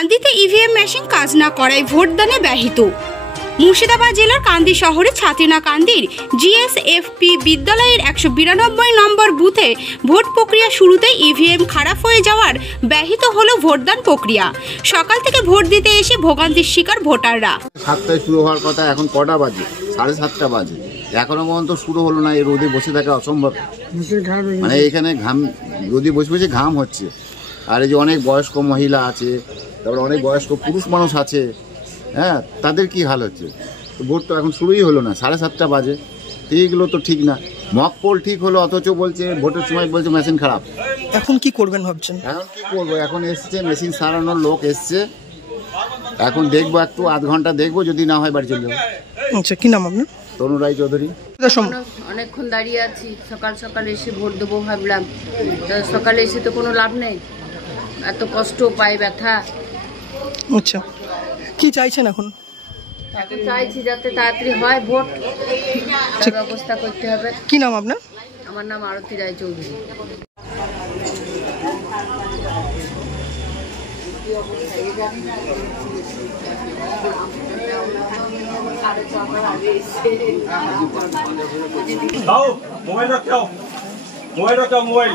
কান্দিতে EVM machine কাজ না করায় ভোটদানে ব্যাহত। মুর্শিদাবাদ জেলার কান্দি শহরে ছাতিনা কান্দির জিএসএফপি বিদ্যালয়ের 192 নম্বর বুথে ভোট প্রক্রিয়া শুরুতেই ইভিএম খারাপ হয়ে যাওয়ার ব্যাহত হলো ভোটদান প্রক্রিয়া। সকাল থেকে ভোট দিতে এসে ভোগান্তির শিকার ভোটাররা। 7টায় শুরু হওয়ার কথা, এখন কটা বাজে? 7:30 বাজে, এখনো পর্যন্ত শুরু হলো না। এই রোদে বসে থাকা অসম্ভব, মানে এখানে ঘাম, রোদে বসে বসে ঘাম হচ্ছে। আর এই যে অনেক বয়স্ক মহিলা আছে, তারপরে অনেক বয়স্ক পুরুষ মানুষ আছে, হ্যাঁ, তাদের কি হাল হচ্ছে। ভোট তো এখন শুরুই হলো না, 7:30 বাজে। এইগুলো তো ঠিক না। মক পোল ঠিক হলো, অথচ বলছে ভোটের সময় বলছে মেশিন খারাপ। এখন কি করবেন ভাবছেন? এখন কি করবো, এখন এসছে মেশিন সারানোর লোক এসছে, এখন দেখবো একটু আধ ঘন্টা দেখবো, যদি না হয় বাড়ি চলে যাবো। আচ্ছা, কি নাম আপনার? তনু রায় চৌধুরী। অনেকক্ষণ দাঁড়িয়ে আছি, সকাল সকাল এসে ভোট দেবো ভাবলাম, সকালে এসে তো কোনো লাভ নেই, এত কষ্ট, পায়ে ব্যথা। আচ্ছা, কি চাইছেন এখন? এখন চাইছি যাতে তাড়াতাড়ি হয় ভোট, ব্যবস্থা করতে হবে। কি নাম আপনার? আমার নাম আরতি রায় চৌধুরী। মোবাইল রাখো, মোবাইল রাখো, মোবাইল।